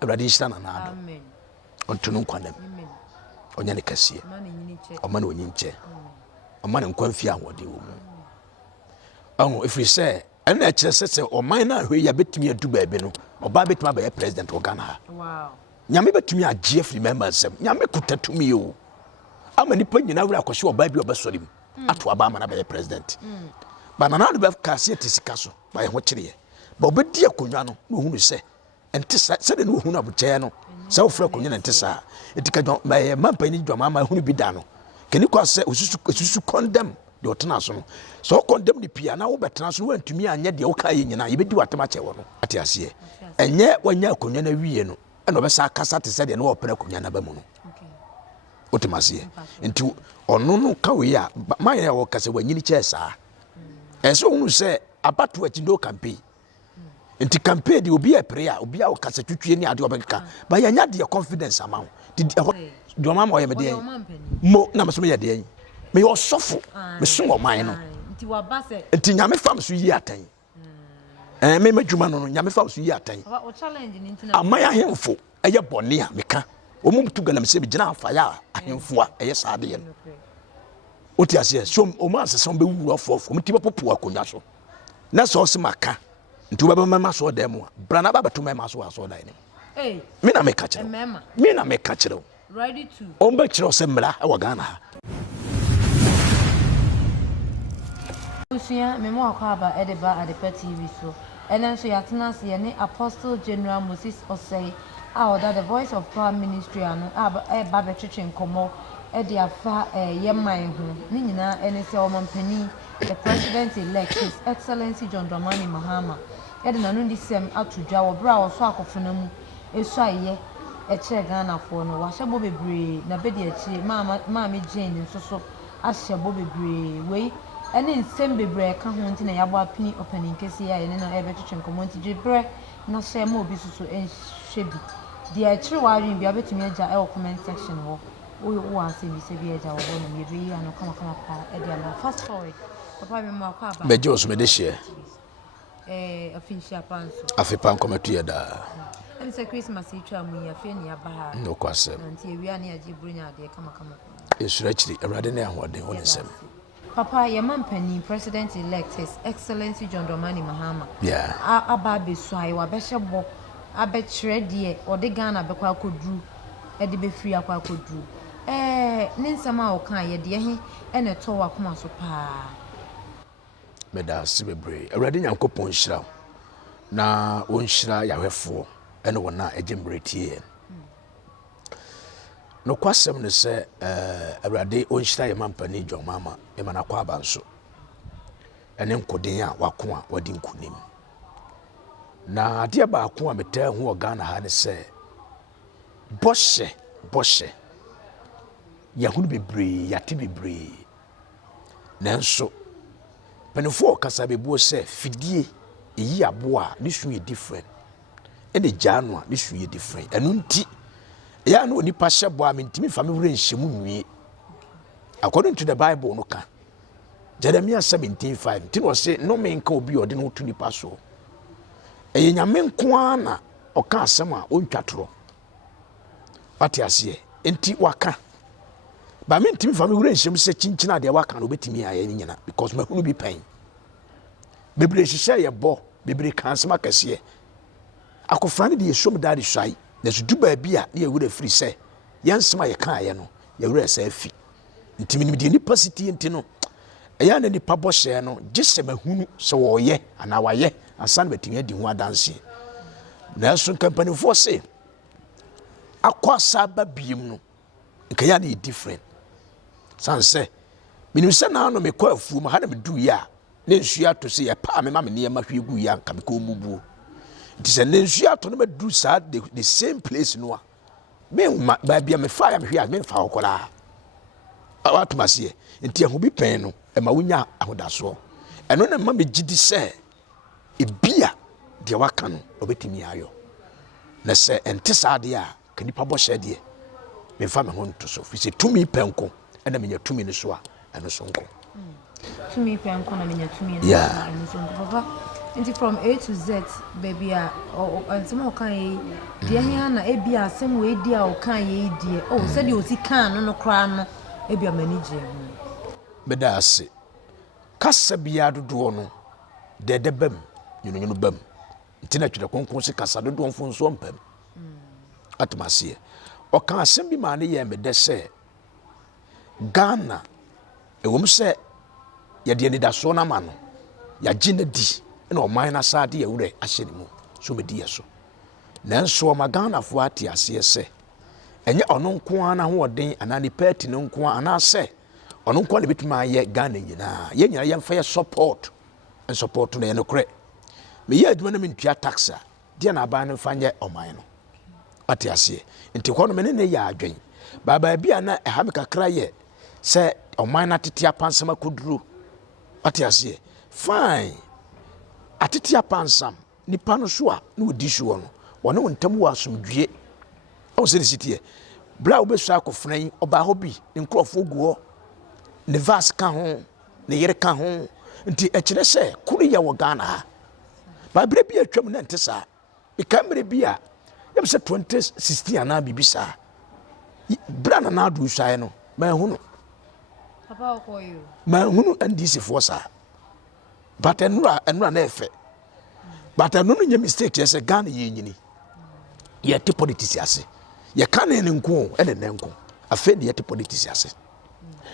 Awurade nhyira Nana Akufo amen onto no nkwanam amen onya ne kɛseɛ ɔma ne onyinkyɛ ɔma ne nkwanfie ahode wɔ mu ɔho ɛfiri sɛ ɛna ɛkyerɛ sɛ ɔman no ahwɛ ya bɛtumi adu baabi no ɔbaa bɛtumi abɛyɛ president wɔ Ghana ha wow nyame bɛtumi agye afiri mɛma nsɛm nyame kuta tumi o ama nipa nyina wura akɔhye ɔbaa bi ɔbɛsɔre mu ato aba ama na bɛyɛ president ba Nana Akufo bɛka se te sika so ba yɛ ho kyereɛ ba ɔbɛdi akonnwa no na ohunu sɛ ɛnte sɛ de no ohunu abokyɛɛ no sɛ wofrɛ akonnwa no ɛnte saa ɛti ka mampani John Mahama ohunu bi da no kani kɔ sɛ osusu condemn de ɔtena so no sɛ ɔkɔndɛm ne pia na wobɛtena so no wantumi anyɛ deɛ woka yɛ nyina yɛbɛdi watam akyɛ wɔ no ate aseɛ ɛnyɛ wanya akonnwa no awie no ɛna ɔbɛsa akasa te sɛ deɛ na wɔpɛrɛ akonnwa no aba mu no wotem aseɛ nti ɔno no ka wei a mayɛ a wɔka sɛ wanyini kyɛɛ saa ɛsɛ wohunu sɛ abato akyi no campaign nti campaign de obi apre a obi a wɔkasa twitwie ne ade ɔbɛkeka ba yɛnya deɛ confidence ama wo John Mahama ɔyɛ me deɛ mo na meso meyɛ deɛ me ɔsɔfo me so ɔman no nti nyame fam so yi atan me madwuma no nyame fam so yi atan amay ahemfo ɛyɛ bɔne a meka ɔmo tu galam sɛ bigina afa ya ahemfo a ɛyɛ saa de no oti aseɛ so ɔmo asesɛm bɛwuru afɔfo mo ti bɛpopo akonya so na sɛ ɔse maka nti wobɛbɛ mɛma so ɔda mu a brana ba bɛto mɛma so wɔ so ɔda ne me na meka kyerɛ ready to ɔmbɛ kyerɛ sɛ mmara ɛwɔ Ghana ha Usia memo akwaba edeba adepa TV so enen so yatena se ne Apostle General Moses Osei a oda the Voice of Power Ministry ano aba betwetwe nkomo e de afa yeman ho ni nyina ene se omampani the president elect His Excellency John Mahama e de nanu disem atudwa wo bra wo so akofona mu esu aye e kire Ghana fo no wa hyebo bebre na bedi achi maame Jane nso so ahyebo bebre wei ene nsem bebre ka ho nti na yabo apini opening kesi ya ene na ebetwetwe nkomo nti dwebre na hyɛ ma obi susu enhwe bi de akire wa rin bi abetumi agya e comment section ho wo ase bi se bi agya wo no me bi ya no kama pa e de ala fast forward papa me ma kwa aba me jos me de hye afinhia panso afepa nkomatu ya da en se Christmas itwa mu ya fe ni aba ha no kwasem nti ewia na agye brunya de kama esura chiri awrade na ahoden ho nsem Papa, your mampani, President elect His Excellency John Mahama. Yeah. Aba beswai wa beshebo abetire de o de Ghana bekwa akodru e de be free akwa akodru. Ne nsama a o kan ye de he e ne to wa koma so pa. Meda sibebre. Awrade nyankopon hyira. Na on hyira yahwefo e ne wona ejemretie. No kwasem ne se awrade on hyira ye mampani John Mahama e mana kwa abanso ene nkoden a wako a wadi nkunim na ade ba ako a meta hu o Ghana ha ne se boshe yahunu bebre yate bebre nanso penefo kasa bebuo se fidie eyi aboa ne su ye different ene jano a ne su ye different enu nti ya no nipa hyebo a mentimi fa me wure nhyemu nwie according to the Bible no ka Jeremiah 17:5 ti no say no me nka obi ode no to nipa so eye nyame nko ana oka asem a ontwatoro pati ase enti waka ba mentimi fa me wure nhyemu se chinchina de waka no betimi aye nyina because mahunu bi pen bebre hihye ye bo bebre kan asem akase akofra ne de yesom dade hwai na so duba bia na ye wure free se yansema ye kan aye no ye wure se afi ntimi de nipa siti enti no eya na nipa bɔhyɛ no gye mahunu sɛ wɔyɛ ana wayɛ ansa na betumi adi ho adanse na so company for say akwa saba biem no nkaya na different sanse minim sɛ na no mekɔ afuo ma ha na medu ya na nsu ato sɛ yɛ pa me ma me nneɛma hwe gu ya nka mekɔ mubuo nti sɛ na nsu ato no medu saa the same place no a me ba bia me fa ya me hwe a me fa hokora awatomase nti ahu bi pen no e ma wonya ahodaso eno na ma megidi se ebia de waka no obetimi ayo na se ente saade a kanipa bo hye de me fa me ho nto so fi se tumi penko na menya tumi ne so a eno so nko tumi penko na menya tumi ne so eno so nko papa Nti from A to Z baby and some okay dear na ebi asem we di a okan ye die oh said you si kan no kra no ebi a manager beda ase kasa bia dodo no dede bam nyunu bam ntina twere konkon se kasa dodo mfonso mpam atmase okan asem bi ma ne ye mede se Ghana ewom se ye de da so na ma no ya gina di na oman na sade ya wure ahye ne mu so medi yeso nanso o Ghana fo ate ase se enye ono nko ana ho oden anani party no nko ana se ono nko le bituma ye Ghana nyina ye nyina ye mfa ye support and support no ye no kre me ye aduma na me ntua taxa dia na aba no fa nye oman no ate ase nti ko no me ne ya adwen baba bia na eha me kakra ye se oman na tete apansama koduro ate ase fine atete apansam nipa no so a na odi so no wona wontam wa asomdwie o se sitie bra obesu akofran oba hobi nkrofo guo ne vas ka ho ne yere ka ho nti ekire se kuru ya wo Ghana ha ba bre bia twam na ntesa be kamere bia yem se 2016 ana bibisa bra na adu hwae no ma hunu papa okoyo ma hunu ndc force but enura na efe but anu no nye mistake yes Ghana ye nyini ye te politics ase ye kan ne nko ene ne nko afa ne ye te politics ase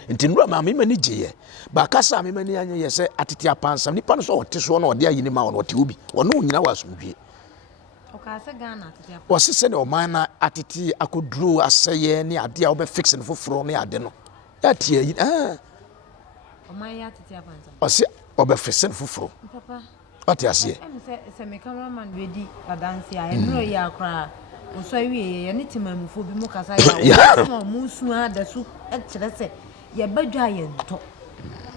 nti nura ma me mani gye ba kasa me mani anye ye se atete apansam nipa no so wote so na ode ayini ma wono wote obi wono nyina wasomdwie o ka se Ghana atete apansam wo se ne o man na atete akoduro aseye ne ade a wo be fix ne foforo ne ade no ya tie yi o man ya atete apansam o se o be fix ne foforo papa ati ase se me cameraman wedi adanse a enro ya akra o so wie ye ne timamufo bi mu kasa ya o musu adasu e kire se ye badwa ye nto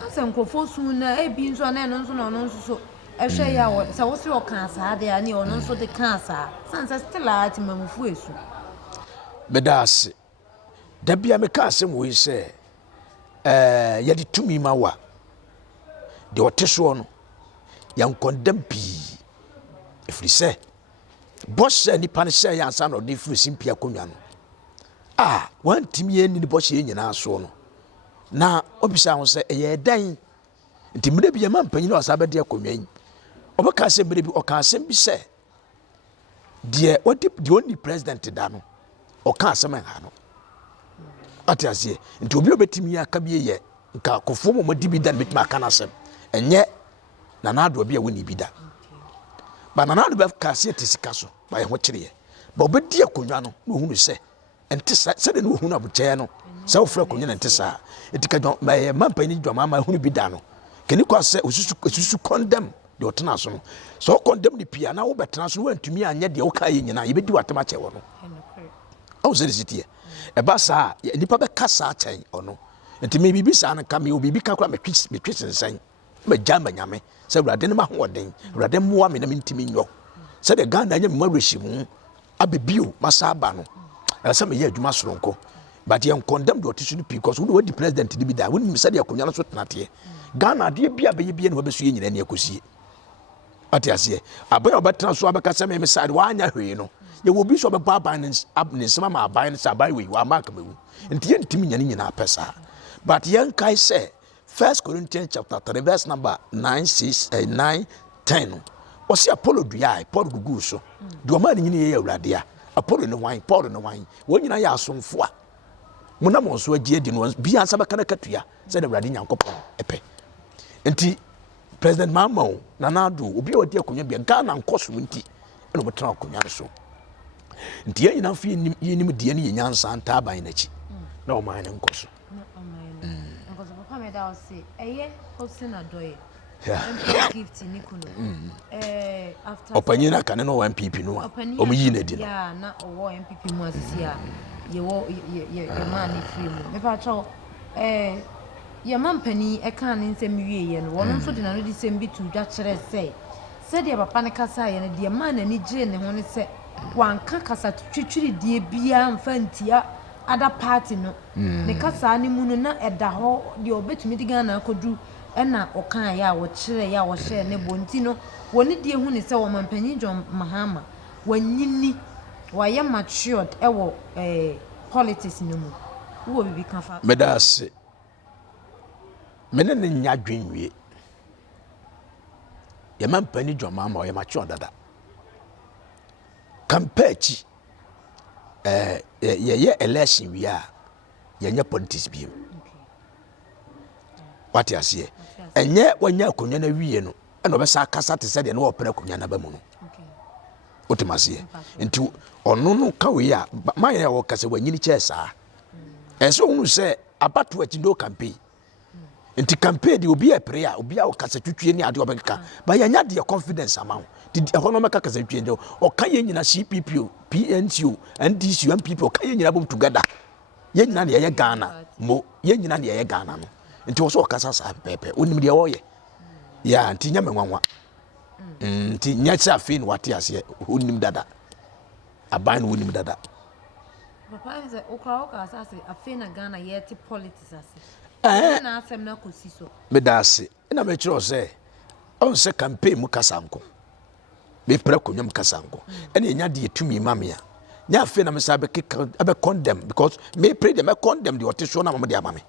ase nkofo su na ebi nso na eno nso na ono nso so ehwe ya wo se wo se o kan sa de ani ono nso de kan sa sansa still a timamufo esu bedase da bia me ka asem wo ise ye de tumi mawa de oteso no yan condemn pi efri se boss ni pan se yan san no de fru simpia konwa no wan timi ye ni boss ye nyina so no na obisa ho se ye dan nti mire bi ye man panyi no asabe de konwa yi obaka se mire bi oka asem bi se de only president da no oka asem ha no atiasie nti obi obetimi aka bi ye nka kofo mo dibi dan betima aka na asem enye Nana Akufo Addo woni bi da ba Nana Akufo Addo ka se tisika so ba ye ho kire ba obedi akonwa no na ohunu se ente se de no ohunu abuche no se ofra akonwa na ente sa etika John Mahama John Mahama ohunu bi da no keni kwa se osusu condemn de otena so no so condemn ni pia na wo betena so wantumi anya de wo ka ye nyina ye bedi watema che wo no o se sitie e ba sa nipa be kasa chen ono enti me bibi sa na ka me obibi ka kwa me twisensan me jamba nyame se wurade ne ma hoden wurade moa me na mentimi nyo se de Ghana nya me mareshimu abebio masaba no se me ye adwuma soronko but ye condemn do tisu because we the president di bi da we se de akonya no so tenate Ghana de bia be ye no besu ye nyina ne akosie ati ase abai obetena so abeka se me side wa anya hwe no ye wo bi so be baba ne nsema ma abai ne sa abai we wa mark mewu enti ye ntimi nyina apesa but yen kai say 1 Corinthians chapter 3 verse number 9, 6, 9, 10. Osi Apollo dua Paul gugu so. Do ma ni ye awrade a. Apollo no wan, Paul no wan. Wo nyina ya asomfo a. Muna mo so agie di no bi ansa baka na katua. Se na awrade nyankopon epe. Enti President Mahama Nana Akufo obi odi akonya bia Ghana nkoso nti eno mo tena akonya so. Nti ye nyina fi ye nim die ne ye nyansa nta aban na chi. Na o man nkoso. I'll say, hosting a doy. Gift in Nikuno. After Opanyina can no one PP no. Yeah, not a war MPP was here. Your money free. Me patrol, your man penny, a can in some way, and one also did not same bit to Dutch say. Said your panicasa and dear man and Jane, and when it said, one cacasa to treat dear beer and fantia. Other party no ne kasa ni mu no na eda ho de obetumi de Ghana akodu ɛna ɔkan ya wo kyerɛ ya wo hyɛ ne bonti no woni die hu ne sɛ wo mampanyin John Mahama wanyini wayɛ matured ɛwɔ politics no mu wo bibi kan fa medase mene ne nya dwenwie ye mampanyin John Mahama ye matured dada campaign ye election wi a ye nya politics bi what you say enye wanya akonya na wiye no ena obesa kasa te se de na opere akonya na ba mu no otimase nti ono no kawe a man ya wo kasa wanyini che saa enso hunu se abato achi no campaign nti campaign di obi e pere a obi a wo kasa twetwe ni ade obeka ba ya nya de confidence amount di hono meka kasa twetwe de o ka ye nyina CPPO PNTO NDC MPP o ka ye nyina bom together ye nyina ne ye Ghana mo ye nyina ne ye Ghana no nti wo so kasa sa pepe onim de wo ye ya nti nya menwanwa nti nya cha fin wate ase onim dada aban onim dada papa is okra kasa ase afin na Ghana ye ti politics ase na asem na kosi so me da ase na me kire o se on se campaign mu kasa nko me pra konyam kasa nko ene nya de etumi mamia nya afin na me sa be condemn because me pray them condemn the otisho na mama de amame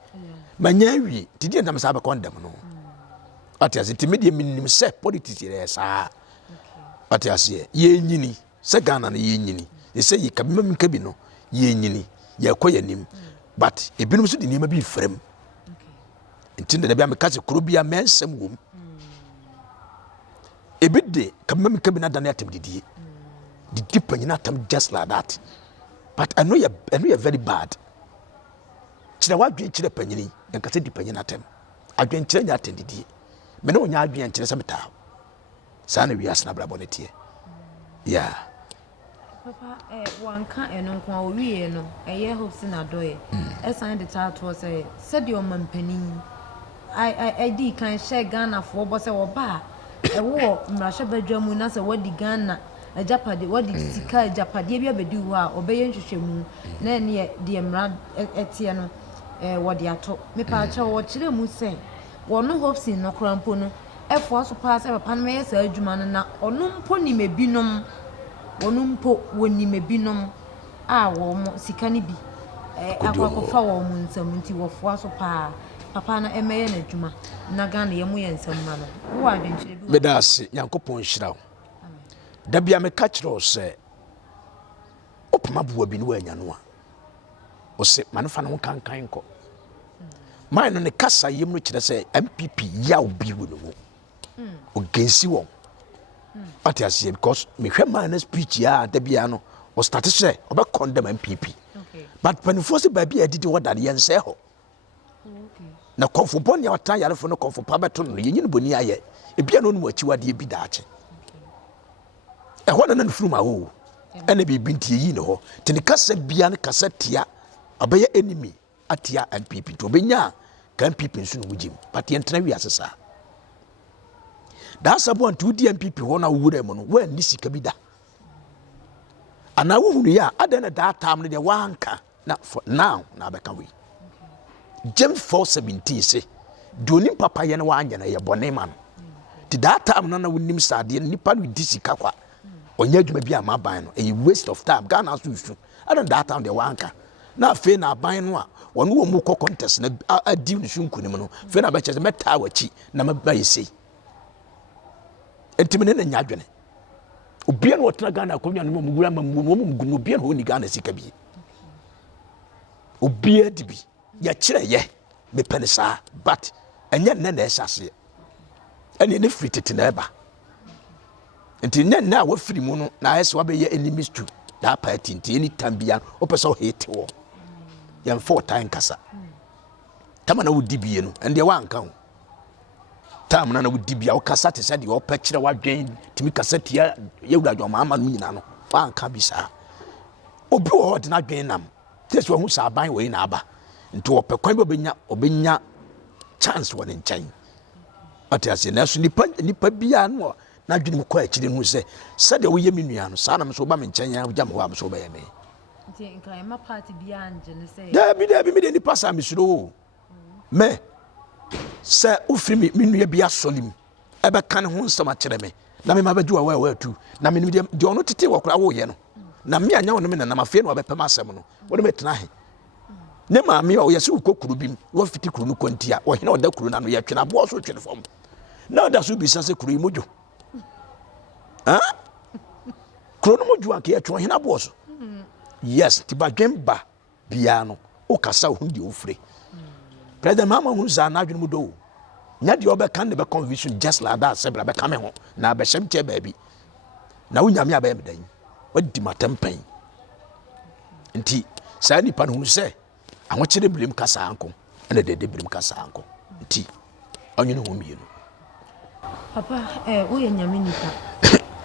manyawi tidi ndam sa be condemn no atiase timidie minim se politics ye sa atiase ye nyini se Ghana na ye nyini ye se yi kabima kabi no ye nyini ye koyanim but ebinum so de niam bi frem ntinde da bia me kase kuro bia mensem wom ebide kabima kabi na da na atem didie didi panyina atem just like that but I know you very bad kire wadwen kire panyini nkase di panyina atem adwen kire nya atem didie me no nya adwen kire se meta sa na wiase na brabonetie yeah papa wanka eno nko a owie no eye hopes na doye esan de tato say said your mampanin I di kan share Ghana for bo say wo ba wo mrahye badwamu na say wadi Ghana ajapade wadi sika ajapade bia bedi ho a obeye nhwehwemu na ene de mra etie no wadi ato me pa cha wo kire mu say wono hopes no krampo no efo so pa say papa no me yesa adwuma no na ono mpo ni mebinom wono mpo woni mebinom a wo mo sika ni bi akwakofa wo mu nsam nti wo fo so pa papa na emeye na adwuma na Ghana ye mu ye nsam ma no wo adwenkyere bi medase yankopon hyiraw da bia me ka kire se opama bo bi no anya no a o se manefa no kankan ko man no ne kasa yem no kire se MPP ya obi wo no o gensi wo atiase because me hwe man na speech ya da bia no o start say o be condemn MPP but panifo se ba bia didi wo da ye nse ho na konfopon ya wata yarefo no konfopa beto no yenyi no boni aye e bia no no achiwade bi daache e ho na na nfuru ma wo ene bi binti yi ne ho tini kasa bia ne kasa tia abeye enemy atia MPP to benya ka MPP nsu no wujim but yentena wi asesa da sabo antu di MPP ho na wura mu no wa ni sika bi da ana wo hunu ya adana da tam ne de wanka na for now na abeka wi James 4:17 say doni papa ye na wanya na ye bone ma no ti that time na wonim sade nipa no di sika kwa onya adwuma bi amaban no a waste of time Ghana so adan that time de wanka na fe na aban no a wono wo mu contest na adi no sunkunim no fe na ba chese meta wachi na maba yesi entimene na nya adwene obia no wotena Ghana akonwa no mu gura ma mu gunu obia no ni Ghana sika bi obia di bi ya kire ye me penisa but enye nne na esase ene ne free tete na eba enti nne na wa free mu no na ese wa be ye enemies to that party enti any tambia o pese o hate wo ya 4 time kasa tama na wudi bie no ende wa anka ho tama na wudi bia o kasa te se de o pa kire wa dwen timi kasa tia ye wura John Mahama no nyina no wa anka bi sa obi wo de na dwen nam tese wo hu sa ban we na aba nti opekwan bi obenya chance won nkyɛn atiase na so nipa bia no na dwene mu kwa akire hu sɛ sɛde wo yɛ menua no saa na me so ba me nkyɛn ya gya me ho am so ba yɛ me nti nkan ma party bia anje ne sɛ da bi me de nipa sa me suro me Sir, Ufimi, Minia be a solim. Ever can home so much me. Na me mabadu a well too. Na me do not tell what I will yeno. Na me and young men and I'm a fan of a pemasemono. What a metnahi. Nema me or yasu cookubim, what fifty crunu quantia, or no the cruna yet can have was which form. Now that should be such a cruimojo. Huh? Chronomoju here to him was. Yes, Tibajemba, piano, o cassa whom you free. President Mama who's an argument do. Not the other kind of a conviction just like that, several coming home. Now, by some baby. Now, we are baby. What did my campaign? And tea, Sandy Pan who say, I want you to blame Cassa uncle, and they did blame Cassa uncle. Tea, on you know whom you know. Papa, we and Yaminica.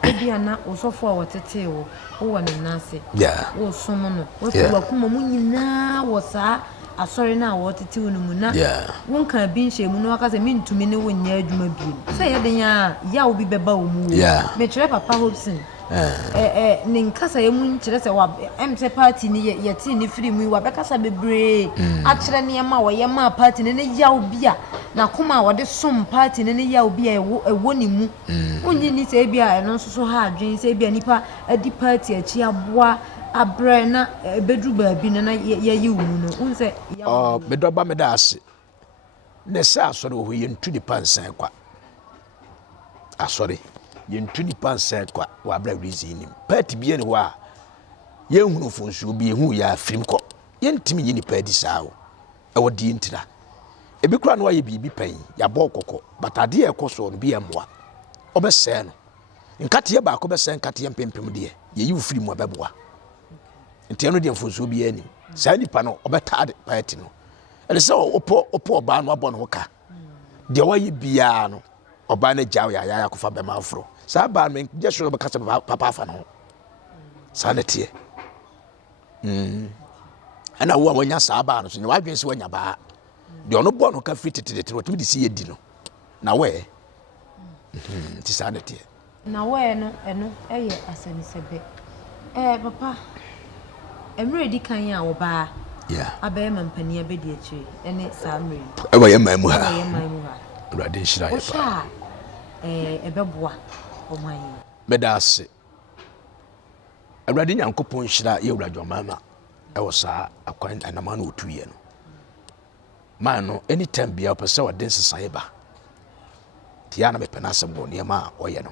Maybe I'm not also forward to tell. Oh, and Nancy. Yeah. Oh, someone. What you were coming now was I sorry now what to tell you. Yeah. One can be shame, no, because I mean to me, no one near you may be. Say, ya will be bebo. Yeah. Make sure Papa Hobson. Ninkasa emu nkyerese wa MC party ni yeti ni free mu wa bekasa bebre akyere ne yema wa yema party ne yaw bia na koma wa de som party ne yaw bia ewo ni mu onyi ni se bia eno so ha adwen se bia nipa adi party achi aboa abre na bedru ba bi na ye wu no unse bedoba medase ne sa asore wo ye ntu ni pansan kwa asore yentu ni pansen kwa wa bra reason nim party bia ne ho a yenhunu fonsuo bi ehu ya firim kɔ yentimi nyini party saawo ɛwɔ di ntira ebi kura no wa ye bibi pan ya bɔ kokɔ batade e kɔ so no bi emboa obɛsɛ no nkate ba akɔ bɛsɛ nkate mpempem de ye yi firim abɛboa ntia no de fonsuo bi anim saa nipa no obɛtaade party no ɛle sɛ opo ba no abɔ no ho ka de wa ye bia no oba na jaw ya kofa be ma afro sa ba me je sure be kasa papa afa no sa na tie ana wo wanya sa ba no so ne wadwen se wanya ba de ono bo no ka fititete otimi de si yedi no na we ti sa na tie na we no eno eye asani sebe papa emre di kan ya wo ba yeah abaye mampani abedi akire ene sa mre e wa ye mamu ha ye mamu ha Rade nshira ya pa. Ebeboa omayi. Medase. Rade Nyankopon nshira ye wura John Mahama. E wo sa akwan anama na otuye no. Man no anytime bia opese wo den sesan ba. Tia na mepena asem go ne ma oye no.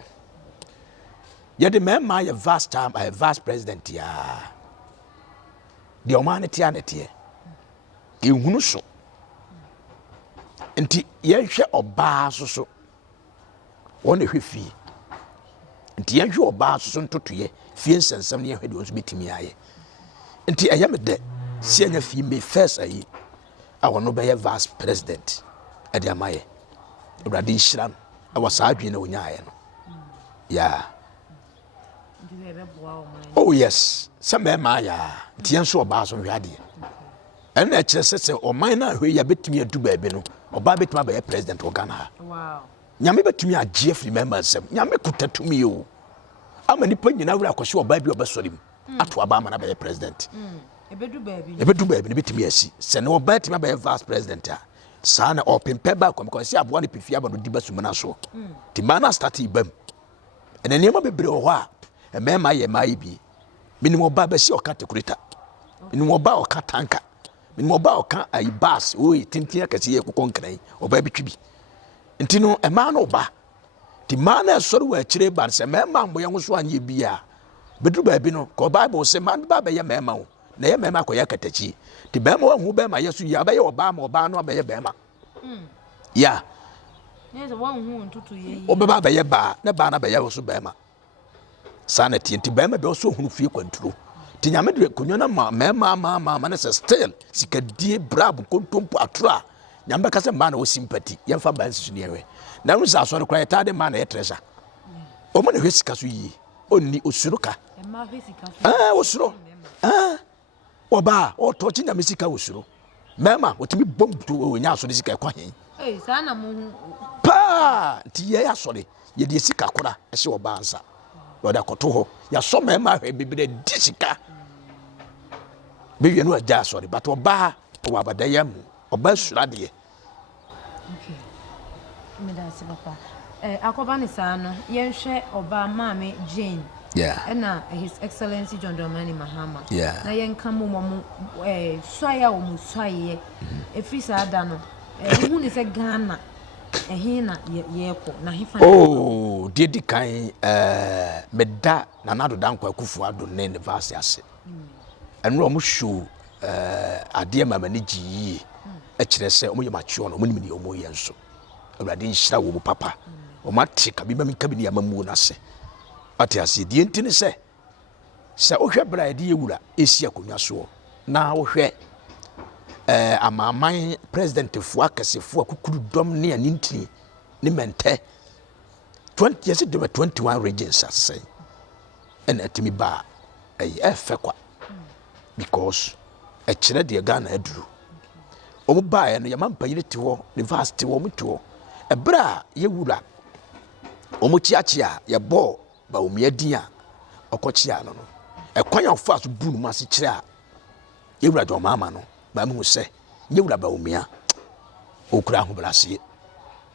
Ye de mema ye vast time a vast president ya. De omane tia na tie. Ehunu so. Nti yenhwe oba so wona hwefi nti yenhwe oba so ntotoye fie nsensem ne yehwe de onso betimi aye nti eyame de si anya fi me first ayi awono be ye vice president ade amaye obrade nhira no awasa adwe na onya aye no yeah oh yes some ma ya nti enso oba so hwe ade ena kyerese oman na hwe ya betimi adu ba bi no oba betimi ba ye president of Ghana wow nyame betumi agye free members nyame kutatumi o ama nipa nyina wura akwhye oba bi obasorim ato aba ama na ba ye president ebedu ba bi ne betumi asi se ne oba betimi ba ye vice president a saa na opempe ba kom ko si aboa ne pefia ba no di basum na so ti mana start ibam ene niam bebre ho a emema ye mai bi minimo ba ba si okatekurita minimo ba okatanka minimo ba oka ai bus o tintia kase ye kokonkran oba bi twibi ntino ema no ba ti mana soro wa kire ba se mema mbo ye nso anye bia bedru ba bi no ko bible se man ba ba ye mema wo na ye mema ko ye katachi ti bema wa hu bema yesu ya ba ye oba ma oba no ba ye bema ya yes one hu ntutu ye o ba ba ye ba na ba na ba ye so bema sana ti bema be so hunu fie kwanturo ti nyame de konyo na mema na se still sikadie brab kontompo atura nyamba kase ma na o sympathy yemfa ba nsisu ne yewe na ru sa so ne kwai tade ma na ye treasure o mo ne hwesika so yi onni osuruka e ma hwesika so osuro oba o to chi nyame sika osuro mema otimi bombu o nya so de sika kwa hen sa na mo pa ti ye asore ye de sika kora e se oba ansa o da koto ho ya so mema hwe bibire di sika be no aja asore but oba o abadayam oba surade okay Me da se papa. Akoba ni sa no yenhwe oba maame Jane. Yeah. His Excellency John Mahama. Yeah. Na yenka mo swaya o mu swaye. Efri sa da no. Hu ni se Ghana. Na yeko na hifa. Oh, di kan meda Nana Akufo Addo ne ne vase ase. Enro mo show ade mama ne giyi e kire se omo yemacho no omo nim ne omo yenso. Awurade nhira wo papa. Omo atika bi ma bi ne amamu na se. Ate ase die ntini se ohwe bra ede yewura esi akonwa so na ohwe amaman president fu akasefo akukuru dom ne anintini ne mente 20 years de 21 regions asay and atimi ba efe kwa because e kire de Ghana aduru omo ba ye no yamampa yire ti ho university wo mto e bra yewura omo chiachia ye bo ba omi adin a okochia no ekwan ya fa so bunu ma se kire a yewura John Mahama no ba mu se yewura ba omi a okura ho brase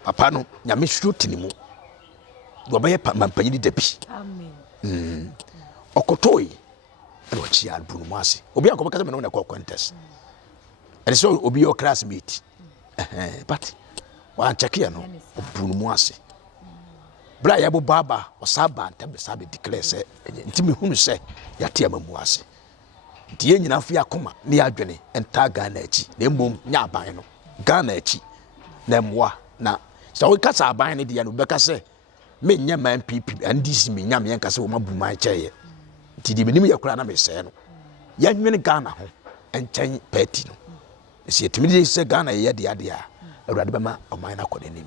papa no nyame shruti ni mu do ba ye mampanyini dabi Amen. Okotoi e ochia bunu ma se obi anko kasa me no na contest and so obi your classmate but wa check no bunu mu ase bra ya bo baba osaba ntabe sabe declare se ntimi hunu se yate amamu ase die nyina afia koma ne ya dwene enta Ghana achi na mbom nya aban no Ghana achi na mwa na so we kasa aban ne dia no beka se me nya man PP NDC me nya me yanka se wo mabu man cheye nti di benim yakura na me se no ya nwene Ghana ho enchen party no esi etimi di se Ghana ye de ade a awurade bema oman na kodenim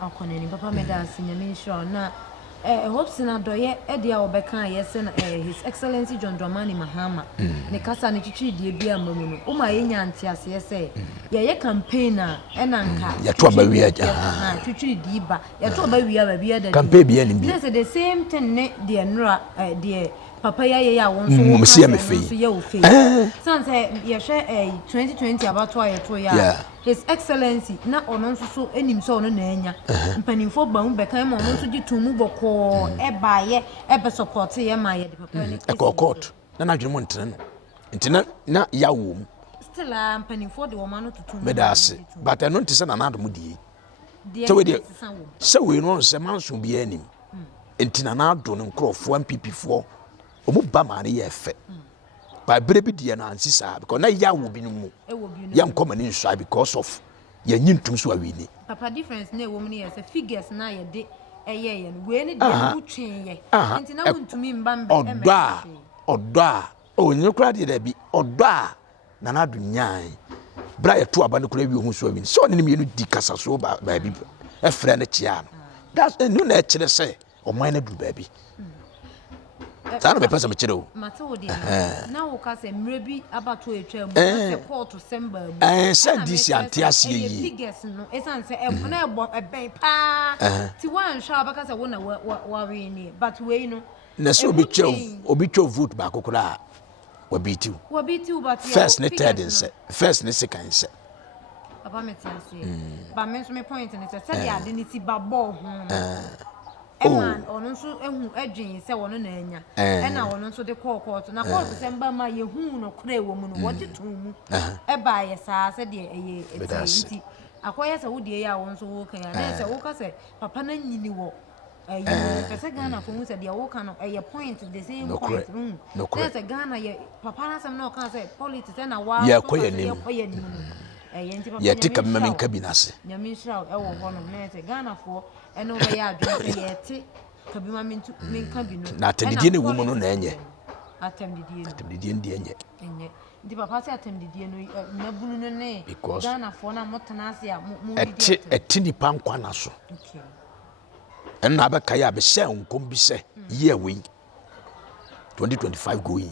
akoneni papa me da sinyame sure na hopes na doye dia obeka yese na His Excellency John Mahama ne kasa ne chichi die bia mamu no o ma yenya antiase yese ye campaign na enanka ya to abawia chichi die ba ya to abawia ba bia da campaign bia ni bi the same thing ne die nra die papa ya won so wo se me fei so ye o fei sanse ye hwe 2020 abato aye to ya His Excellency na ono nso so enim so ono na anya mpanimfo ba mu bekan ma ono nso di tumu boko e baaye e be support ye ma ye de papa ni e court na na dwene mo ntina na ya wo mu still mpanimfo de wo ma no tutu medase but I no ntise na na do die so we de so we no se manso bi anim ntina na do no nkrofo MPP fo omu ba ma ne ye fe ba bere bi die na ansisa because na ya wo bi no mu yam come ni nsua because of ya nyintum so awini papa difference na wo mu ne say figures na ye de ye no we ne de bu twen ye ntina wontumi mbambe odo a o nyekura de da bi odo a na na do nyan bra ye to aba ne kura wi hu so awini so ne mienu di kasa so ba bi e frɛ ne chia no that's no na kire say o man na du ba bi Tano be pesa me kire o. Mate wo de na wo ka se mrebi abato etwa mu se court semba mu. Se disi antiase yi. Figures no esan se na ebo ben pa. Ti wan hwa abaka se wo na wa we ni but we no. Na so obi twa vote ba kokora wa bitiu. Wa bitiu but first ne third nse. First ne second nse. Papa metiase. Ba me so me point ne se dia ade ni ti ba ball ho. Man ono nso ehu adwen se wono na anya na wono nso de court na court se mba ma ye hu no kra wo mu no wo tetu mu e ba ye saa se de eye eti akoya se wo de ya won so wo kan ya na se wo ka se papa na nyini wo pese Ghana for mu se de wo kan no eye point the same point na se Ghana ye papa na se no kan se politics na wa ye koye ni yenti papa ye tika mama kabinase nyame shira e wo ho no na se Ghana for eno be ya adwene yete kabima mintu minka bi no na atendidie ne wo mu no na enye atendidie ndi enye ndi papa se atendidie no na bunu no ne Ghana for na motana ase a mu eti ni pankwa na so okay enna abeka ya be hye nkom bi se year we 2025 going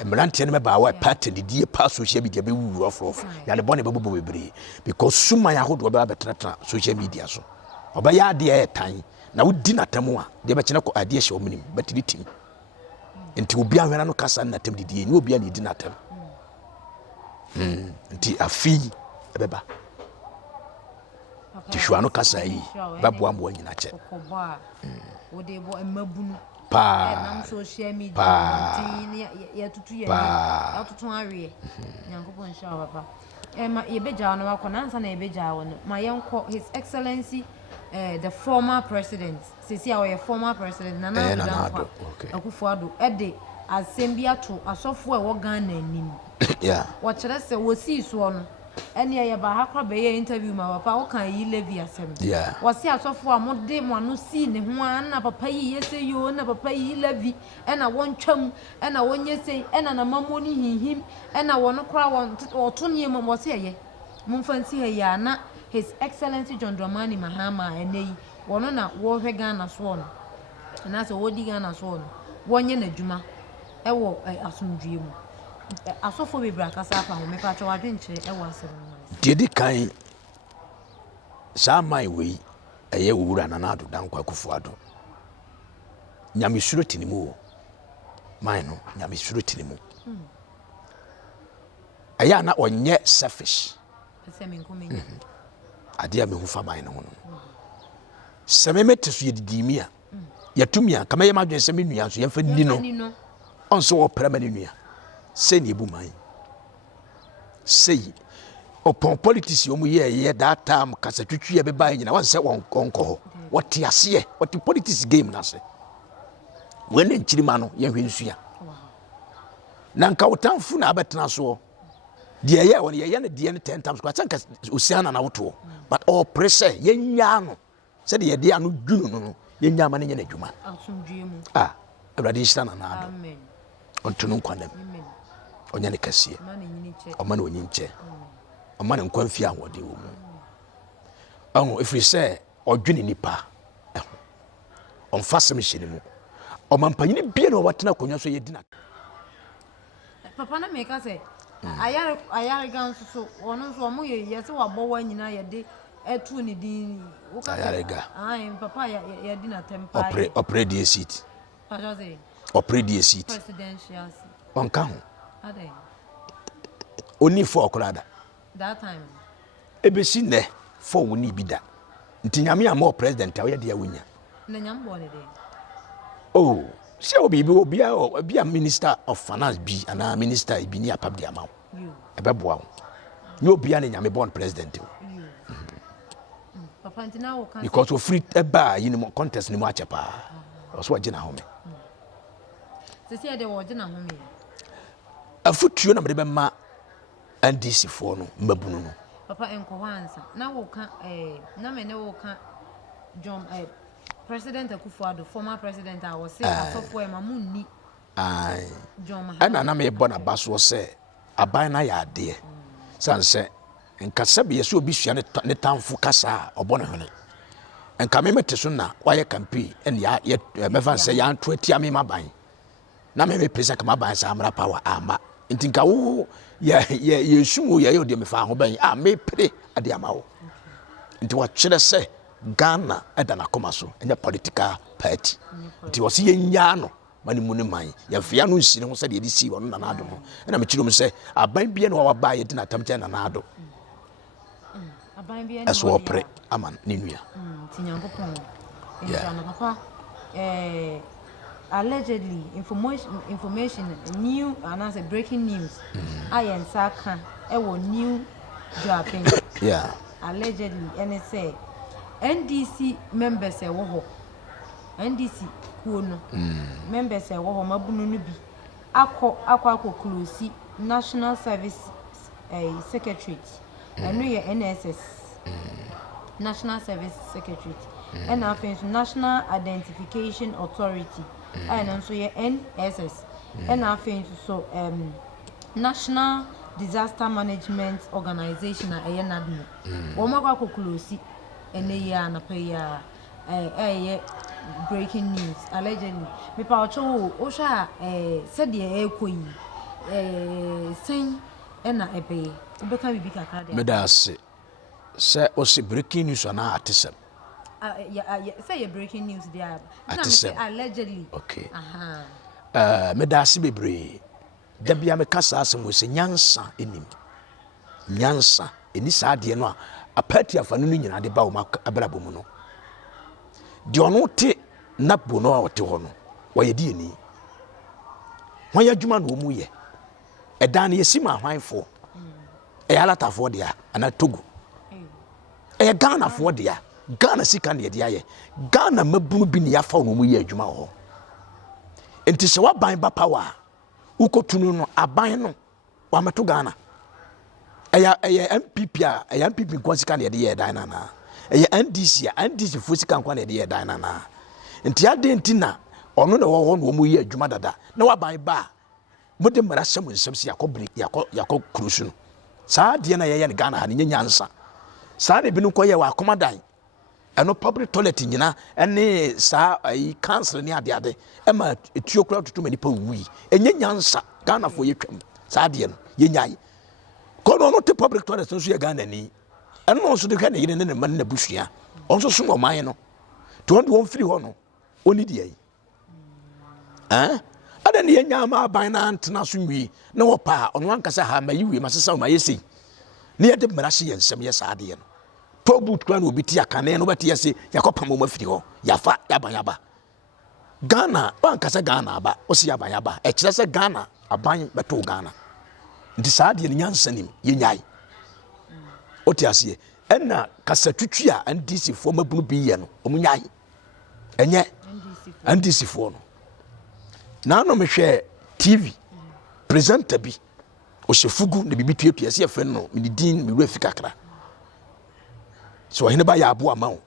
Emerante ne ba wa pattern di pa social media be wu of ya le bone be bobo bebre because suma ya hodo be betratra social media so oba ya de e tan na wodi natamu a de be kene ko ade hye omunim batiri tim enti obi ahwena no kasa natam didi ni obi a ne di natam enti afi ebeba Tishwano kasa yi babu ambo nyina che okoba wo de bo emabunu pa nam social media tin ya tutu ya tutu awie nyankopon sha papa ma ye beja no akọ nansa na ye beja wo no ma yenko his excellency the former president sisi our former president Nana Akufo Addo de asembia to asofo e wo Ghana anim yeah wo kire se wo si so no ene ye ba ha kwa be ye interview ma papa wo kan yi levi asem yeah wo si asofo amode mo no si ne ho na papa yi yese yo na papa yi levi ena won twam ena wonye sei ena na mamo ni hinhim ena wono kra won to ne mo wo se ye mumfansi he ya na his excellency John Mahama eneyi wono na wo hwe Ghana so no na se wodi Ghana so no wonye na djuma ewo asomdwie mu asofo bebra kasa pa ho mepa twa wadwenche ewo asem dedi kan sa mai we eye wura Nana Akufo Addo nyamesuro tinimu mai no nyamesuro tinimu aya na onye selfish semi nkomenya adia me hu fa mai no no sememete so yedidi a yatumia kama yema dwen semi nua so yemfa ni no onso wo prama ni nua se ni ebu mai sei opon politics yo mu ye that time kasa twitwi be bai nyina wan se won konko what ase what politics game na se when nchirima no ye hwensua na nka wotamfu na abetena so de ye won ye na de 10 times kwa tanka osiana na woto but all pressure ye nya no se de ye de anu dwunu no ye nya ma ne nya na dwuma asomdwie mu awrade nhyira Nana Addo amen ontunu nkwanem amen onya ne kase ma ne nyini che o ma ne onyinche o ma ne nkwanfi ahode wo mu ahu ifri se odwene nipa on fasem hyene mu o mampanyine bia na watena konwa so ye dina papa na meka se ayare gan so wono so mo ye se wabo wa nyina ye de etu ni din wo ka ayarega papa ya dina tempa opre die seat papa say opre die seat presidential seat on ka ho ade oni for okrada that time ebesi ne for woni bida nti nyame am president awo ye de awunya na nyambo ne de oh se obi a minister of finance bi ana minister ibi ni apab de amaw ebeboa wo ni obi a ne nyame born president o papa ntina wo kan because we free eba yi ni contest ni mo achepa so agina home sisi ade wo agina home afutuo na mede be ma NDC fo no mbabunu no papa enko wansa na wo kan na me ne wo kan John President Akufo Addo former president I was say asofo e mamunni John Mahama ana na me bona baso se aban na ya ade sanse nkasa be yeso obi sua ne tamfo kasa obona hone nka me mete so na waye campaign en ya mevan se ya anto atia me maban na me presa kama ban sa amra power ama nti nka wo ye sumo ye yo de me fa ho ban me pre ade ama wo nti wa kyerɛ sɛ Ghana edana koma so enya political party nti wo se ye nya no mani mu ne man ya fia no nsi ne ho sɛ de si wo no Nana Addo no na me kyerɛ mu sɛ aban bia no wa ba ye de na tam kyɛ Nana Addo aban bia no so pre aman ne nua nti nyankopɔn na papa allegedly information new announce breaking news ayen saka new dropping allegedly and say NDC members wo ho NDC kuo no members wo ho mabunu no bi akọ close National Service Secretariat eno ye NSS National Service Secretariat and after National Identification Authority and also ye NSS and after so National Disaster Management Organization ayenadmo wo makọ close ene ya na pa ya breaking news allegedly me pa ocho o sha said ye ekoyi sen ena ebe ubeka bibi kakra de me da se o se breaking news na atesem say ye breaking news there na me say allegedly okay me da se bebre da bia me kasa asem wo se nyansa enim nyansa eni sa de no a party of an union at the Baumak Abrabomuno. Dionote Napono or Tihono, why a dini. Why a Juman Wumuye? A Dani Sima wine for a Alata for dia and a Togo. A Ghana for dia, Ghana Sikandi dia, Ghana Mabu Binia for Wumuye Jumao. And tis what by power. Uko tununo abano wamatu Ghana. Aya MPP aya MPP kwansi ne de dana na. Aya NDC fusika kwa ne de dana na. Nti ade ntina ono na wo no mu yi adwuma dada. Na waban ba mode mara sam nsam si yakobri yakọ krusu no. Saa de na ye ne Ghana ha ne nyansa. Saa de bi no koye wa akomadan. Eno public toilet nyina ene saa ai council ne ade ema etuo kura tutu manipa wi. Enye nyansa Ghana fo ye twam. Saa de no ye nyai. Kono no te public toilet so ye Ghana ni. Eno so de hwa ne yene ne man na busua. Onso so mo man no. To on won firi ho no. Oni de ai. Ada ne nya ma ban na antena so wi. Na wo pa ono ankasa ha ma yiwe masesa ma yesi. Ne ye de mara hye yensem ye saa de no. Tobut kwan obi ti akane no beti yesi yakopam mo afiri ho yafa yaba Ghana wankasa Ghana aba osi yaba e kire se Ghana aban beto Ghana ndi saade ne nyansanim ye nyai oti ase enna kasatutwi a NDC fo mabunu bi ye no omunyai enye NDC fo no na no mehwe TV presenter bi o shefugu ne bibi tuatua se yefe no me din me wura fikakra so he never ya abo amount.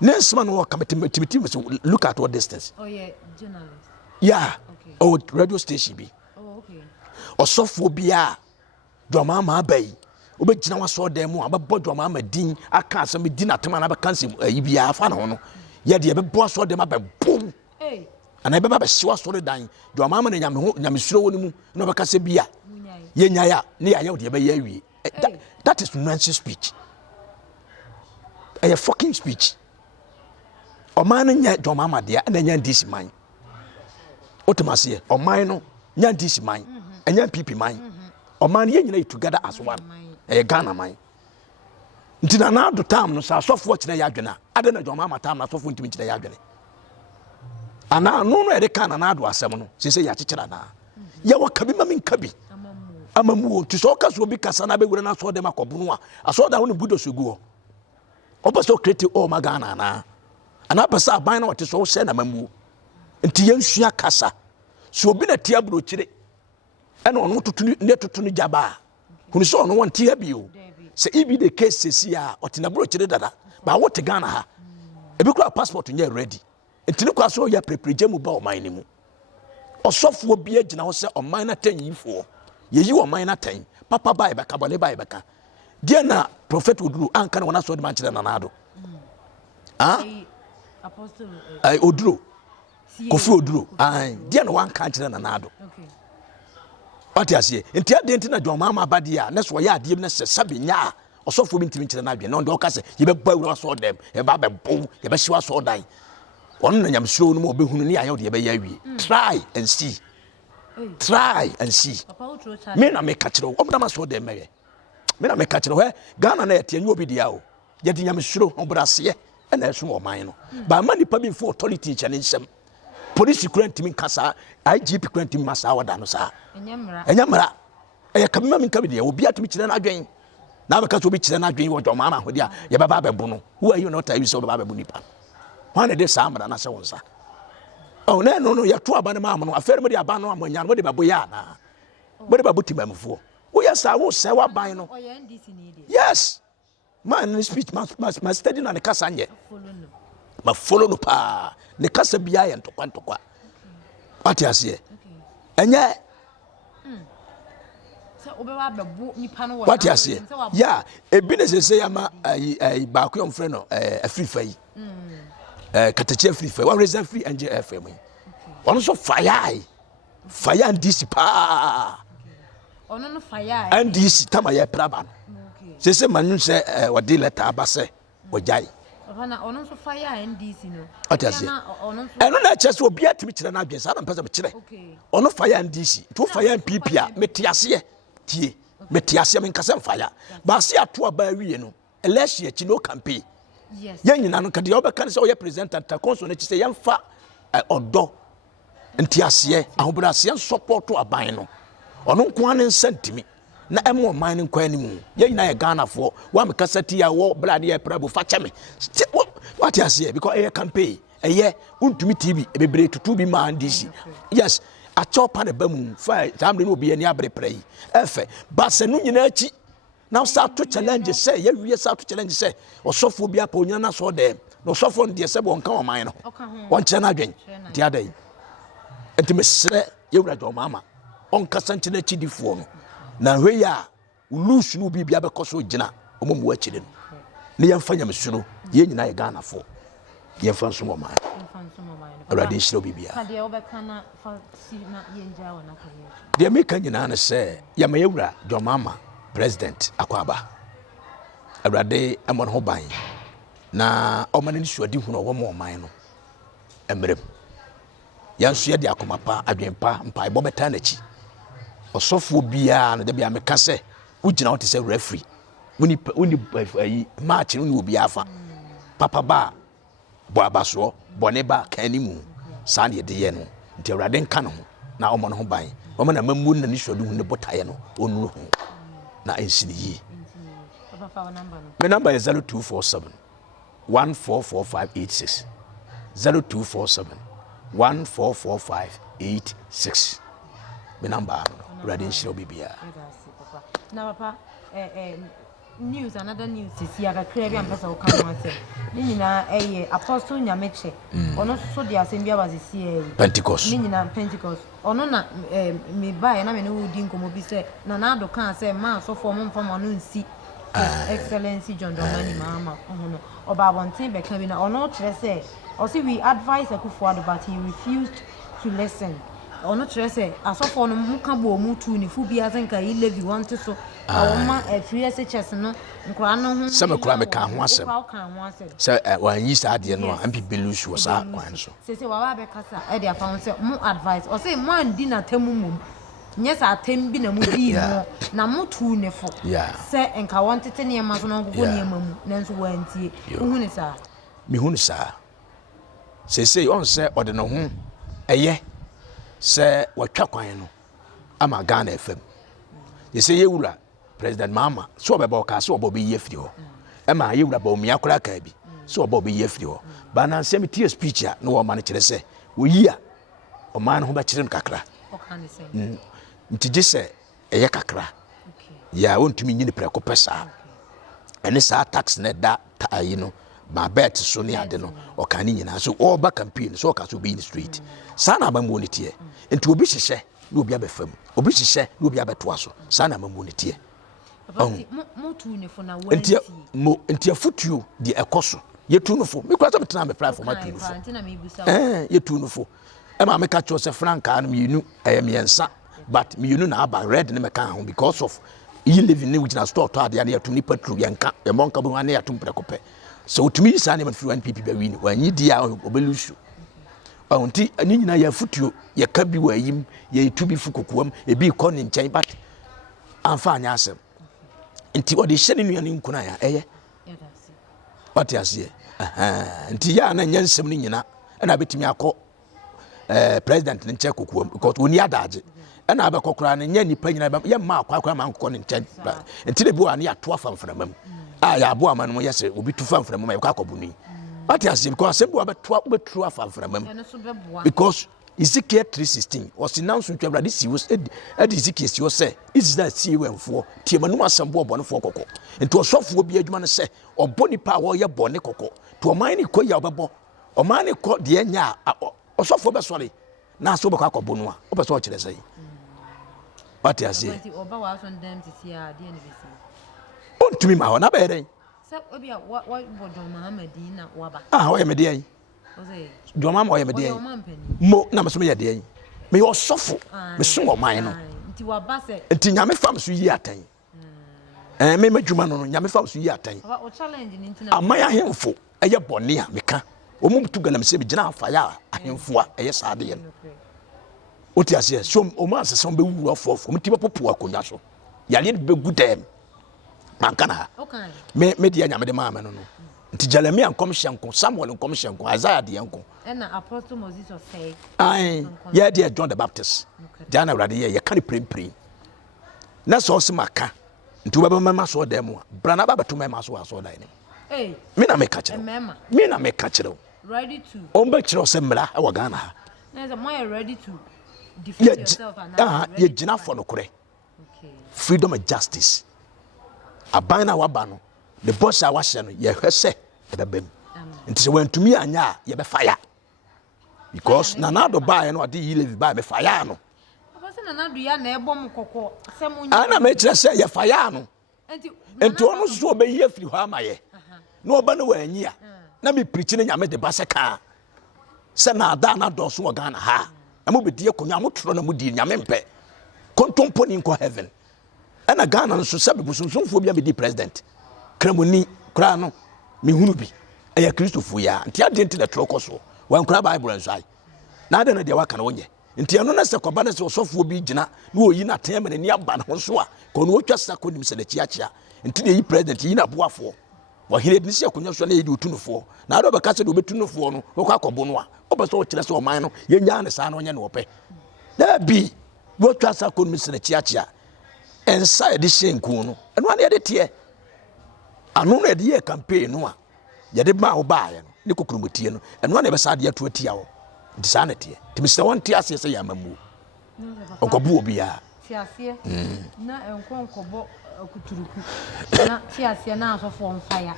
Next man will come to look at what distance. Oh yeah, journalist. Yeah. Okay. Or radio station be. Oh okay. Or sophobia. John Mahama bay. Obe jina wa so dem ababo John Mahama din aka asem din atema na be cancel ibia afa na hono. Ye de be bo so dem aba boom. Hey. And I be siwa so dan. John Mahama na nyamesuro woni mu na be kase bia. Ye nyaya na ya de be ya wi. That is nonsense speech. A fucking speech. O man nya John Mahama dia na nya this man. Otomase o man no nya this man. Enya PP man. O man ye nyina together as one. E Ghana man. Ntina na do time no sa sofo kire ya adwena. Ade na John Mahama time na sofo ntimi kire ya adwene. Ana no no e de kana na do asem no. Se ya kikira na. Ya wakabi mami nkabi. Amamu to so kaso obi kasa na be wura na so dem akobunu a. Aso da wo ne budo so guo. Oba so create all magana na ana pesa aban na wote so se na mamu nti yensua kasa so obi na tia bro kire ena ono tutunu jaba hunu so ono won tia bio se ibi the case se ya ote na bro kire dada ba wote Ghana ha ebi kura passport nya ready nti ne kwa so ya prepare mu ba o man ni mu osofo obi agina ho se o man na 10 yifo yeyi o man na 10 papa ba e beka bole ba e beka dia na prophet Oduro anka na wona so de man kire Nana Akufo apostle Oduro Kofi Oduro dia na wan kan kire Nana Akufo okay what you say enti ade enti na John Mahama ba dia na so ya ade na se sabenya osofo bi ntimi kire na adwe na ndo ka se ye be ba wura so dem ye ba be bo ye be hyewa so dan ono na nyamsuro no mo be hunu ni ayo de ye be ya wi try and see papa utro cha me na me ka kire o mda ma so dem me me na me ka kire ho Ghana na yete anyu obi dia o ye de nyamsuro obrase na eso o man no ba ma nipa bi for authority chane nsem police kurantimi kasa IGP kurantimi masa wada no sa enyamra e ka me nka bi dia obi atumi kire na adwen na be ka so obi kire na adwen wo John Mahama ho dia ye baba be bu no who are you not you so baba be bu nipa wan de sa amra na se wonsa oh no ya to aba ne ma no afere mo de aba no amanya no de babo ya na mo de babo timamfo wo ya sa wo se wa ban no yes man in speech must study na ne kasa anye ma follow no pa ne kasa bia ye ntokwa what you say enye so obewa bebu nipa no what you say yeah e bi ne se ya ma ba ko yom frɛ no afrifa yi katachi afrifa wa reason free NJFM ono so fire and this pa ono no fire and this tama ya praba se manu se wadi letter abase wajai ona ono so fire and this no atase eno na chese obi atimi kire na adwen sa na mpesa me kire ono fire and this to fire and PP a metiase tie metiase me nkasa fire ba se ato aba wie no election chino campaign yes yen nyina no kade obeka say oye president ta consul na chi say yemfa odo ntiase ahobrase support to aban no ono nko an nsantimi na emo man no kwa animu yen nyina ye Ghana for wa me kasati ya wo blade ye prabo fa cheme what you say because a campaign untumi TV bebre tutu bi man DC yes a chop and bam fa tamre no bi ani abre pray efe but se no nyina achi now start to challenge say we start to challenge say osofo bi apa onyana so dem no osofo ndie se bo nka o man no won che na adwen ti adai entime sre yewura John Mahama on kasante na chidifo no na hwe ya lose no bi bia be koso gina omomu achire no ne yemfa nyamesuro ye nyina ye Ghana fo yemfa nso mo man already shiro bibia ka de obeka na fa si na ye nja wona ko ye de me kan nyina na se ya ma yewura John Mahama president akwaba already amon ho ban na omane ni suadi hu no wo mo man no emrem yanso ye de akomapa adwenpa mpa ibo beta na chi osofo bia na de bia me ka se ugina wote se referee uni match uni obi afa papa ba bo abaso boneba kanimu san ye de ye no nti awrade nka no na omo no ho ban omo na mamu na ni hwadu hu ne botaye no onuru ho na ensini yi papa fa number no my number is 0247 144586 0247 144586 my number awrade shiro bibia na papa news another news is here ka kra bi ampesa wo kan wan say ni nyina apostle nyameche ono so dia asembia bazisi Pentecost ni nyina Pentecost ono na me ba na me no wudi nkomo bi say na ado kan say ma so for mo mfama no nsi excellency John Mahama ono oba bonten be kan bi na ono kire say o say we advise Akufo Addo but he refused to listen ono kire say asofo no muka bo mu tu ni fu bia zenka I levy want so awoma free SHS no nkura no ho se me kura me ka ho asem se wan yi sa de no ampi belusu sa kwan so se wa ba be kasa e de afa ho se mu advice o se man di na temu mum nye sa tem bi na mu di no na mu tu ne fo se enka wantete ne ma so no gogo ne ma mu nanso wantie hu ne sa mi hu ne sa se on se ode no ho eye se watwa kwan no ama Ghana FM ye se yewura President Mahama so obeba ka so obo be yefri ho ema yewura ba omia kora ka bi so obo be yefri ho ba na nsem tie speech a no wo ma ne kire se wo yi a o ma no ho ba kire no kakra o kan ne se ntije se eye kakra ya wontumi nyine preko pesa ene sa tax ne da ta yi no ba bet so ne ade no o kan ni nyina so o ba campaign so o ka so be in street sana ba mo ne tie enti obi hihye no obi abefam obi hihye no obi abeto aso sana ma mo ne tie mo tu ne fo na wanti enti afutuo di ekoso yetu no fo me kwa so betena me platform atu no fo yetu no fo e ma me ka cho se franka no mienu miensa but mienu na aba red ne me ka ho because of you living ne within a store to ade ya tu ni patru yanka e monka bo ane ya tu mprekope so utumi sa ne man free 1 pp be win wanyi dia obelusu nti ani nyina ya futuo ya ka bi wayim ya itubi fukokuam ebi ko ne nchen but amfa anya asem nti odi hye ne nua ne nkuna ya eye what you say nti ya na nyansem ne nyina na betimi akọ president ne nche kokuam because oni adaje na abekokora ne nya nipa nyina ya ma akwa ma nkọ ne nchen nti de bi wa ne ya to afa mframam ya abo ama no yese obi tu fa mframam ya akọ buni what you say because sembo abetu afa mframam because Ezekiel 3:16 was announced to everybody see was Ezekiel see was say is that see wenfo tie manum asambo obonefo kokko enti osofo bi adwuma no se oboni pa wo ye bone kokko to oman ni ko ya obebo oman ni ko de nya osofo be sori na so be kwa akobonu a obeso o kire sai what you say oba wa so ndem titi a de ne be si ontumi ma ho na be den se obi a what John Mahama di na waba o ye me de John Mahama o ye me de mo na me so me ye de me yo sofo me so oman no nti waba se nti nyame fam so yi atan me madwuma no nyame fam so yi atan o challenge ni nti na amaya ahemfo eye bone a meka o mu tu galam se bi gina afa ya ahemfo a eye saade ye oti ase so o ma se so be wu afo mu ti be popo akonya so yale be gu dem mankana Okay. me dia nyame de maame no no nti Jeremia nkom hyenko Samuel nkom hyenko Isaiah de nko and Apostle Moses was say ai yeah dear John the Baptist Jana Rade ye ka ne prempren na so maka nti wo ba mama so dem a brana ba beto mama so aso dan eh me na me ka kire me na me ka kire ready to on ba kire se mra e wo Ghana ha na my ready to defend yourself and ye gina for no kore okay freedom and justice abana waba no the boss a wahye no ye hwese e be bem nti se wantumi anya ye be fire because Nana Akufo Addo no ade yi levi ba me fire no Nana Akufo Addo na ebom kokko se mu ana me kire se ye fire no enti ono so be ye firi ho amaye na oba no wanyi a na me preach ne nyame de ba se ka se na ada na do so Ghana ha amu be die konya amu tro na mu di nyame mpe kontompo ni nko heaven ana Ghana no so sabe busunsunfo bia me di president kramoni kra no me hunu bi eya Kristofo ya nti ade nti na troko so wan kra Bible nsai na ade na de waka na wonye nti ano na se koba na se osofo bi gina na oyi na tem na ni aba na ho so a ko no otwa sako nim se da chiachia nti na yi president yi na boafo wo hire ni se akonya so na yi di otunufo na ado be ka se do betunufo no wo kwa akobo no a obeso o kire se o man no ye nya ne sa na onye na ope da bi wo twa sako nim se da chiachia inside the shenku no eno na ye de tie anu na de ye campaign no a ye de ma wo ba ye no ne kokrumutie no eno na be sa de ato atia wo nti sa na tie timi se won tie ase se ya mamu onkobu obi ya tie ase na enkonkobo akuturuku na tie ase na asofo on fire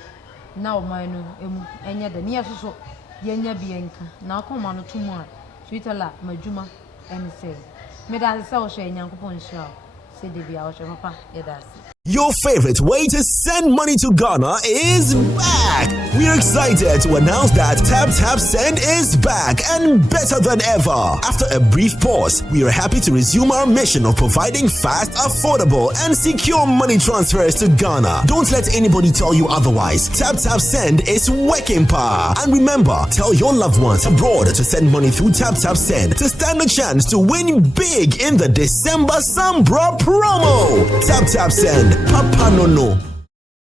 na o man no emu enye de ne yesoso ye nya bi enka na akoma no tumu a twitala madwuma en se me da se o hwe nyankopon hwa se de bia o hwe papa ye da se. Your favorite way to send money to Ghana is back! We're excited to announce that Tap Send is back and better than ever. After a brief pause, we are happy to resume our mission of providing fast, affordable, and secure money transfers to Ghana. Don't let anybody tell you otherwise. Tap Send is working power. And remember, tell your loved ones abroad to send money through Tap Send to stand a chance to win big in the December Sambra promo. Tap Send. Papa no.